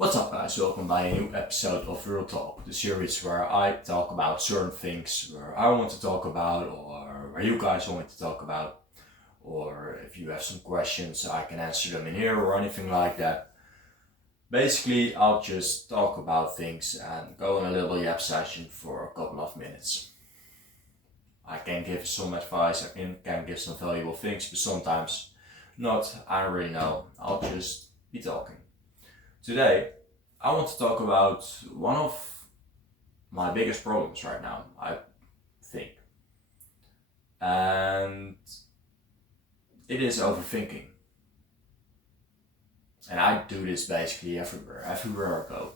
What's up, guys? Welcome by a new episode of Realtalk, the series where I talk about certain things where I want to talk about, or where you guys want me to talk about, or if you have some questions, I can answer them in here or anything like that. Basically, I'll just talk about things and go on a little yap session for a couple of minutes. I can give some advice, I can give some valuable things, but sometimes not. I don't really know. I'll just be talking. Today, I want to talk about one of my biggest problems right now, I think. And it is overthinking. And I do this basically everywhere I go.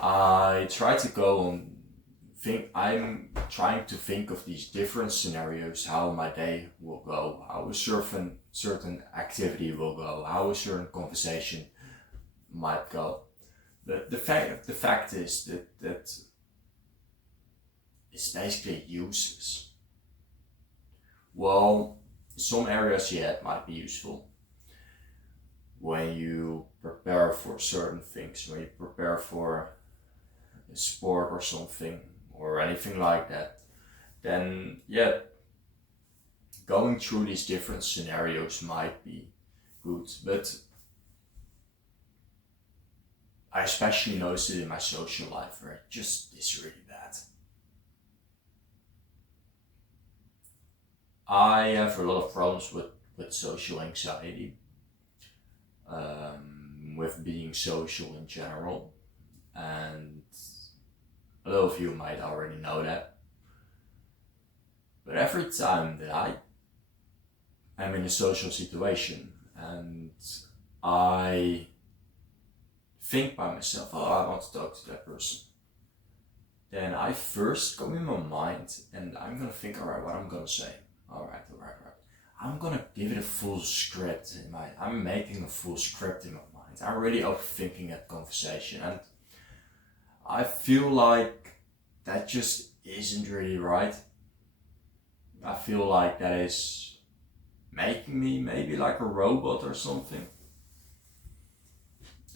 I try to go and I'm trying to think of these different scenarios, how my day will go, how a certain activity will go, how a certain conversation might go. But the fact is that it's basically useless. Well, some areas it might be useful. When you prepare for certain things, when you prepare for a sport or something or anything like that, then going through these different scenarios might be good. But I especially noticed it in my social life where it just is really bad. I have a lot of problems with social anxiety, with being social in general, and a lot of you might already know that. But every time that I am in a social situation and I think by myself, oh, I want to talk to that person, then I first go in my mind and I'm gonna think, alright, what I'm gonna say. Alright. I'm gonna give it a full script in my, I'm making a full script in my mind. I'm really overthinking that conversation, and I feel like that just isn't really right. I feel like that is making me maybe like a robot or something.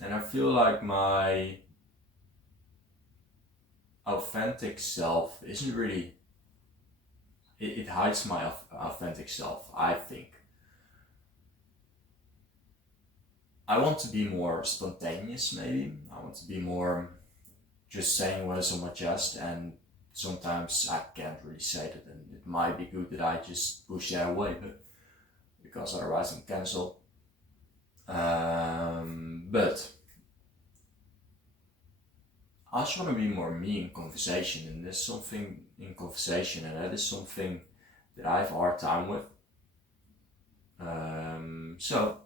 And I feel like my authentic self isn't really, it hides my authentic self, I think. I want to be more spontaneous, maybe. I want to be more just saying what is on my chest, and sometimes I can't really say that, and it might be good that I just push that away, but because otherwise I'm cancelled. But I just want to be more me in conversation, and there's something in conversation, and that is something that I have a hard time with. So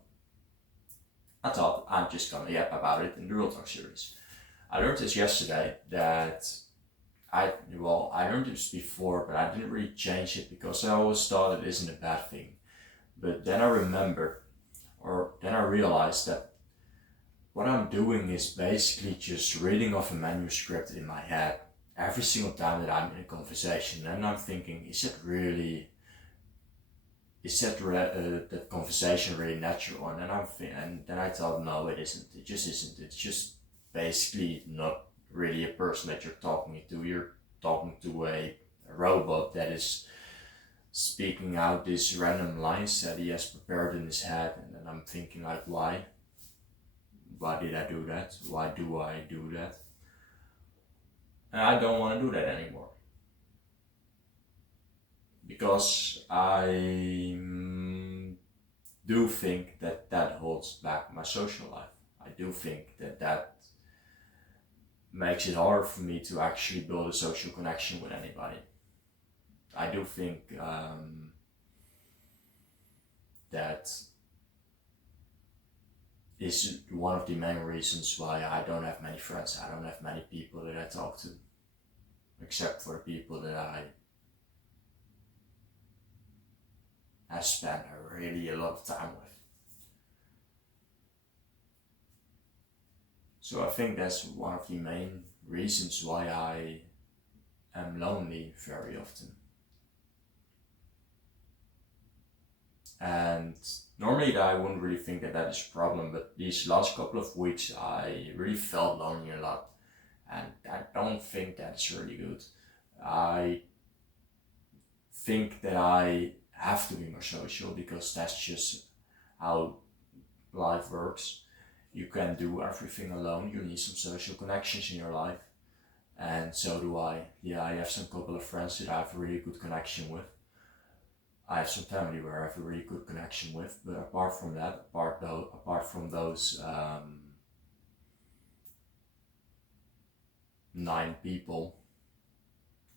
I thought I'm just gonna yap about it in the Real Talk series. I learned this yesterday that I learned this before, but I didn't really change it because I always thought it isn't a bad thing. But then I realized that what I'm doing is basically just reading off a manuscript in my head every single time that I'm in a conversation, and I'm thinking, that conversation really natural? And then I thought, no, it isn't. It just isn't. It's just basically not really a person that you're talking to. You're talking to a robot that is speaking out these random lines that he has prepared in his head, and then I'm thinking like, why? Why did I do that? Why do I do that? And I don't want to do that anymore. Because I do think that holds back my social life. I do think that makes it harder for me to actually build a social connection with anybody. I do think that is one of the main reasons why I don't have many friends. I don't have many people that I talk to, except for the people that I spent really a lot of time with. So I think that's one of the main reasons why I am lonely very often. And normally I wouldn't really think that that is a problem, but these last couple of weeks I really felt lonely a lot. And I don't think that's really good. I think that I have to be more social because that's just how life works. You can't do everything alone. You need some social connections in your life. And so do I. Yeah, I have some couple of friends that I have a really good connection with. I have some family where I have a really good connection with. But apart from that, apart from those 9 people,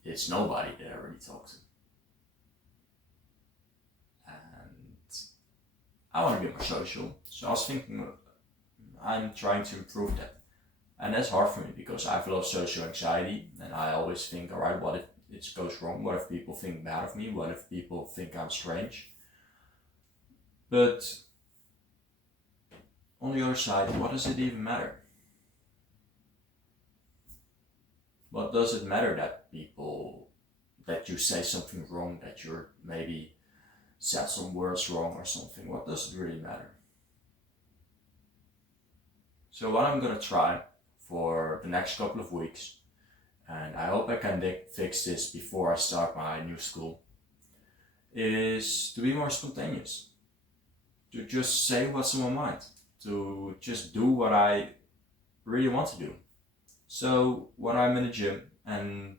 it's nobody that I really talk to. And I want to be more social. So I was thinking, I'm trying to improve that. And that's hard for me because I have a lot of social anxiety, and I always think, alright, what if it goes wrong? What if people think bad of me? What if people think I'm strange? But on the other side, what does it even matter? What does it matter that you say something wrong, that you're maybe said some words wrong or something? What does it really matter? So what I'm gonna try for the next couple of weeks, and I hope I can fix this before I start my new school, is to be more spontaneous. To just say what's on my mind. To just do what I really want to do. So when I'm in the gym and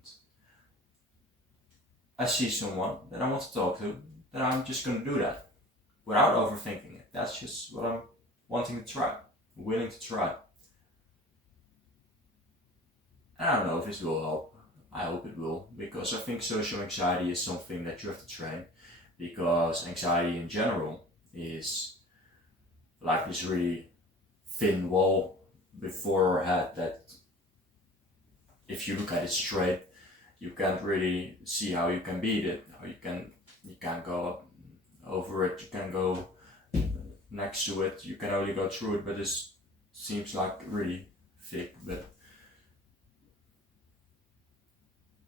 I see someone that I want to talk to, then I'm just gonna do that without overthinking it. That's just what I'm wanting to try, willing to try. And I don't know if this will help. I hope it will, because I think social anxiety is something that you have to train, because anxiety in general is like this really thin wall before our head that if you look at it straight, you can't really see how you can beat it, how you can't go up over it, you can't go next to it, you can only go through it, but this seems like really thick. But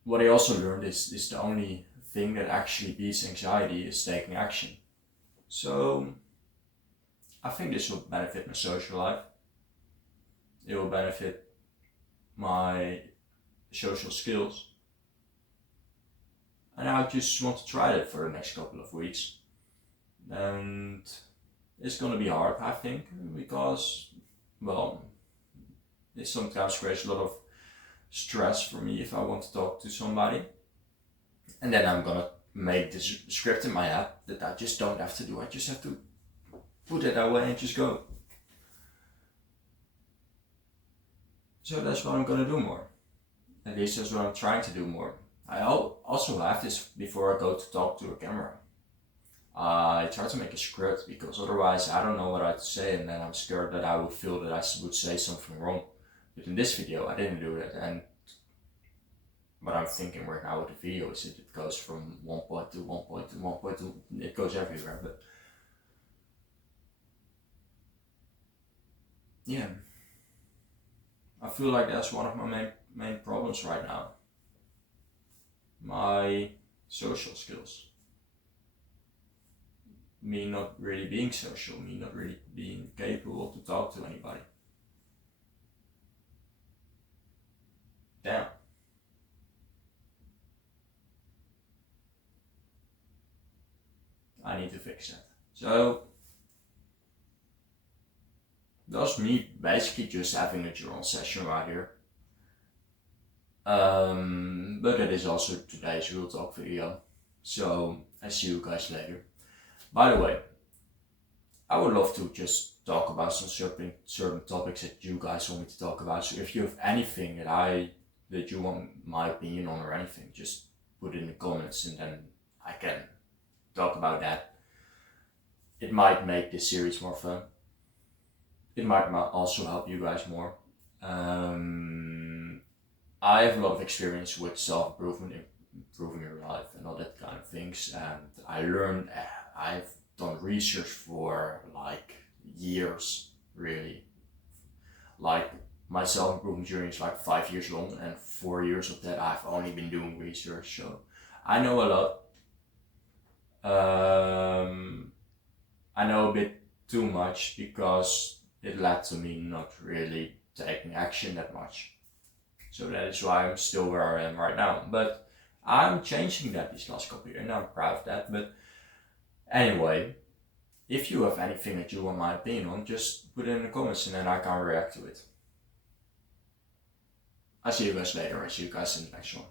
what I also learned is the only thing that actually beats anxiety is taking action. So I think this will benefit my social life. It will benefit my social skills. And I just want to try that for the next couple of weeks. And it's gonna be hard, I think, because, well, it sometimes creates a lot of stress for me if I want to talk to somebody. And then I'm gonna make this script in my head that I just don't have to do. I just have to put it away and just go. So that's what I'm gonna do more. At least that's what I'm trying to do more. I also have this before I go to talk to a camera. I try to make a script because otherwise I don't know what I have to say, and then I'm scared that I would feel that I would say something wrong. But in this video I didn't do that, and what I'm thinking right now with the video is that it goes from one point to one point to one point to, it goes everywhere, but yeah. I feel like that's one of my main problems right now. My social skills. Me not really being social, me not really being capable to talk to anybody. Damn. I need to fix that. So that's me basically just having a journal session right here. But it is also today's Realtalk video. So I see you guys later. By the way, I would love to just talk about some certain topics that you guys want me to talk about. So if you have anything that you want my opinion on or anything, just put it in the comments and then I can talk about that. It might make this series more fun. It might also help you guys more. I have a lot of experience with self-improvement, improving your life and all that kind of things, and I've done research for like years, really. Like my self-improvement journey is like 5 years long, and 4 years of that I've only been doing research, so I know a lot. I know a bit too much because it led to me not really taking action that much. So that is why I'm still where I am right now. But I'm changing that these last couple of years and I'm proud of that. But anyway, if you have anything that you want my opinion on, just put it in the comments and then I can react to it. I'll see you guys later. I'll see you guys in the next one.